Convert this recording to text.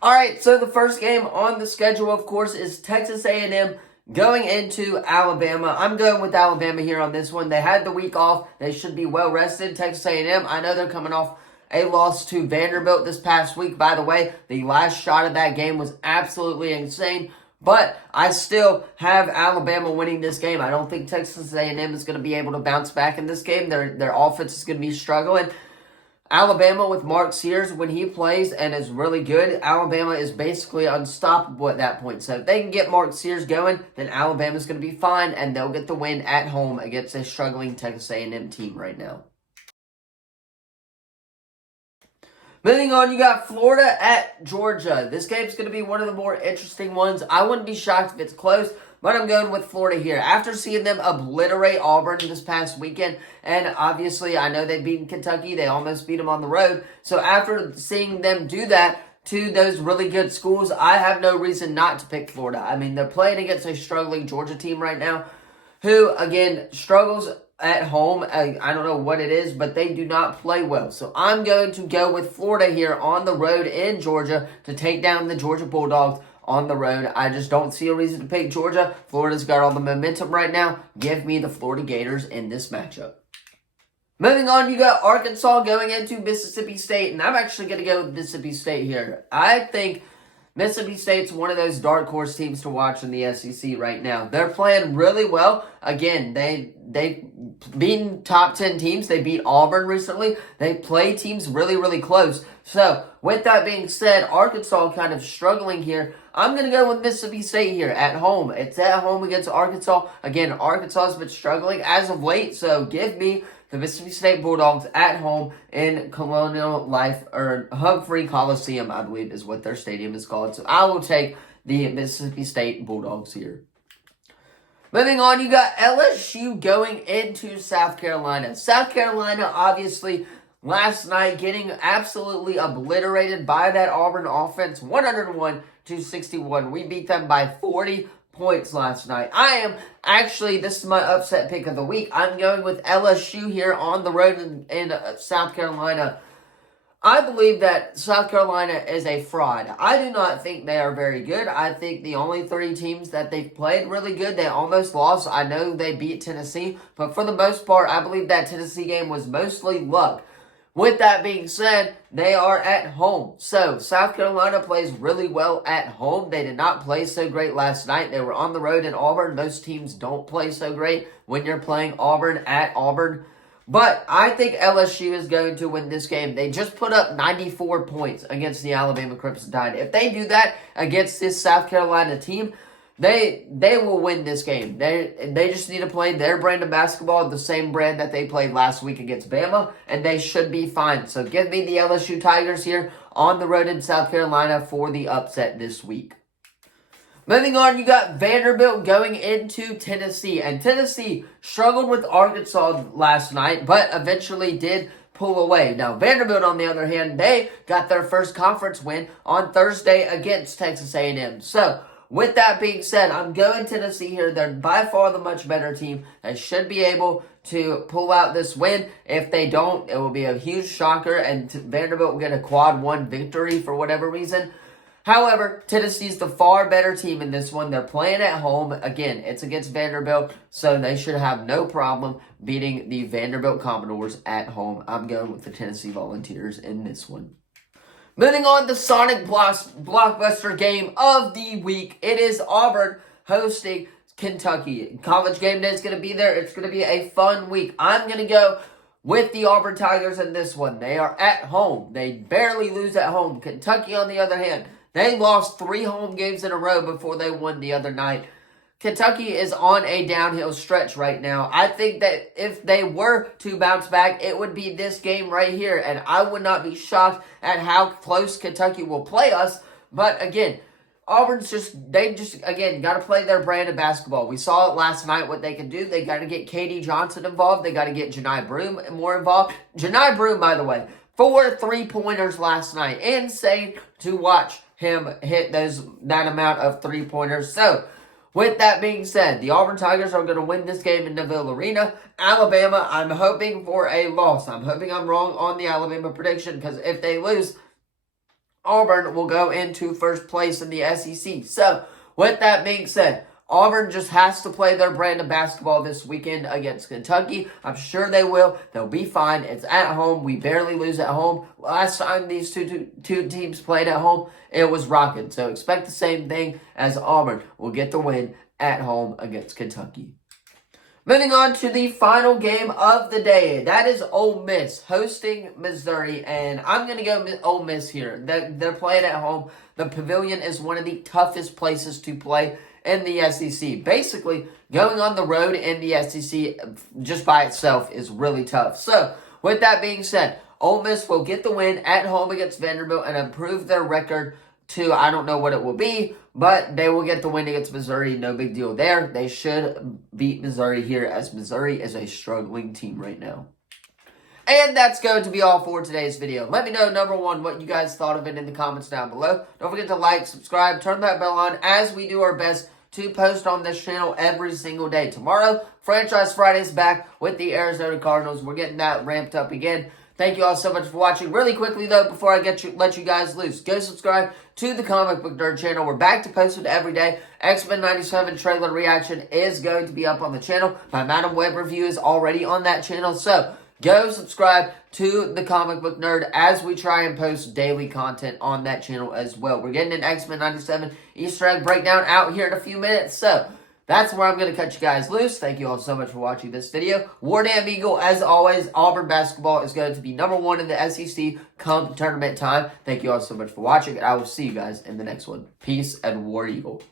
All right, so the first game on the schedule, of course, is Texas A&M going into Alabama. I'm going with Alabama here on this one. They had the week off. They should be well rested. Texas A&M, I know they're coming off a loss to Vanderbilt this past week. By the way, the last shot of that game was absolutely insane. But I still have Alabama winning this game. I don't think Texas A&M is going to be able to bounce back in this game. Their offense is going to be struggling. Alabama with Mark Sears, when he plays and is really good, Alabama is basically unstoppable at that point. So if they can get Mark Sears going, then Alabama's going to be fine, and they'll get the win at home against a struggling Texas A&M team right now. Moving on, you got Florida at Georgia. This game's going to be one of the more interesting ones. I wouldn't be shocked if it's close, but I'm going with Florida here. After seeing them obliterate Auburn this past weekend, and obviously I know they've beaten Kentucky. They almost beat them on the road. So after seeing them do that to those really good schools, I have no reason not to pick Florida. I mean, they're playing against a struggling Georgia team right now who, again, struggles at home. I don't know what it is, but they do not play well. So I'm going to go with Florida here on the road in Georgia to take down the Georgia Bulldogs on the road. I just don't see a reason to pick Georgia. Florida's got all the momentum right now. Give me the Florida Gators in this matchup. Moving on, you got Arkansas going into Mississippi State, and I'm actually going to go with Mississippi State here. I think Mississippi State's one of those dark horse teams to watch in the SEC right now. They're playing really well. Again, they've beaten top 10 teams. They beat Auburn recently. They play teams really, really close. So, with that being said, Arkansas kind of struggling here. I'm going to go with Mississippi State here at home. It's at home against Arkansas. Again, Arkansas has been struggling as of late, so give me the Mississippi State Bulldogs at home in Colonial Life, or Humphrey Coliseum, I believe is what their stadium is called. So I will take the Mississippi State Bulldogs here. Moving on, you got LSU going into South Carolina. South Carolina, obviously, last night getting absolutely obliterated by that Auburn offense, 101-61. We beat them by 40 points last night. This is my upset pick of the week. I'm going with LSU here on the road in South Carolina. I believe that South Carolina is a fraud. I do not think they are very good. I think the only three teams that they've played really good, they almost lost. I know they beat Tennessee, but for the most part, I believe that Tennessee game was mostly luck. With that being said, they are at home. So, South Carolina plays really well at home. They did not play so great last night. They were on the road in Auburn. Most teams don't play so great when you're playing Auburn at Auburn. But I think LSU is going to win this game. They just put up 94 points against the Alabama Crimson Tide. If they do that against this South Carolina team, they will win this game. They just need to play their brand of basketball, the same brand that they played last week against Bama, and they should be fine. So give me the LSU Tigers here on the road in South Carolina for the upset this week. Moving on, you got Vanderbilt going into Tennessee, and Tennessee struggled with Arkansas last night, but eventually did pull away. Now, Vanderbilt, on the other hand, they got their first conference win on Thursday against Texas A&M. So, with that being said, I'm going Tennessee here. They're by far the much better team. They should be able to pull out this win. If they don't, it will be a huge shocker, and Vanderbilt will get a quad one victory for whatever reason. However, Tennessee's the far better team in this one. They're playing at home. Again, it's against Vanderbilt, so they should have no problem beating the Vanderbilt Commodores at home. I'm going with the Tennessee Volunteers in this one. Moving on, the Sonic blockbuster game of the week. It is Auburn hosting Kentucky. College game day is going to be there. It's going to be a fun week. I'm going to go with the Auburn Tigers in this one. They are at home. They barely lose at home. Kentucky, on the other hand, they lost 3 home games in a row before they won the other night. Kentucky is on a downhill stretch right now. I think that if they were to bounce back, it would be this game right here. And I would not be shocked at how close Kentucky will play us. But again, Auburn's again, got to play their brand of basketball. We saw it last night, what they can do. They got to get KD Johnson involved. They got to get Janai Broome more involved. Janai Broome, by the way, 4 3-pointers last night. Insane to watch him hit that amount of 3-pointers. So, with that being said, the Auburn Tigers are going to win this game in Neville Arena. Alabama, I'm hoping for a loss. I'm hoping I'm wrong on the Alabama prediction, because if they lose, Auburn will go into first place in the SEC. So, with that being said, Auburn just has to play their brand of basketball this weekend against Kentucky. I'm sure they will. They'll be fine. It's at home. We barely lose at home. Last time these two teams played at home, it was rocking. So expect the same thing as Auburn will get the win at home against Kentucky. Moving on to the final game of the day. That is Ole Miss hosting Missouri, and I'm going to go Ole Miss here. They're playing at home. The Pavilion is one of the toughest places to play in the SEC. Basically, going on the road in the SEC just by itself is really tough. So, with that being said, Ole Miss will get the win at home against Vanderbilt and improve their record to, I don't know what it will be, but they will get the win against Missouri. No big deal there. They should beat Missouri here, as Missouri is a struggling team right now. And that's going to be all for today's video. Let me know, number one, what you guys thought of it in the comments down below. Don't forget to like, subscribe, turn that bell on as we do our best to post on this channel every single day. Tomorrow, Franchise Friday is back with the Arizona Cardinals. We're getting that ramped up again. Thank you all so much for watching. Really quickly, though, before I let you guys loose, go subscribe to the Comic Book Nerd channel. We're back to post it every day. X-Men 97 trailer reaction is going to be up on the channel. My Madam Web review is already on that channel, so go subscribe to the Comic Book Nerd as we try and post daily content on that channel as well. We're getting an X-Men 97 Easter egg breakdown out here in a few minutes, so that's where I'm going to cut you guys loose. Thank you all so much for watching this video. War Damn Eagle, as always, Auburn basketball is going to be number one in the SEC come tournament time. Thank you all so much for watching, and I will see you guys in the next one. Peace and War Eagle.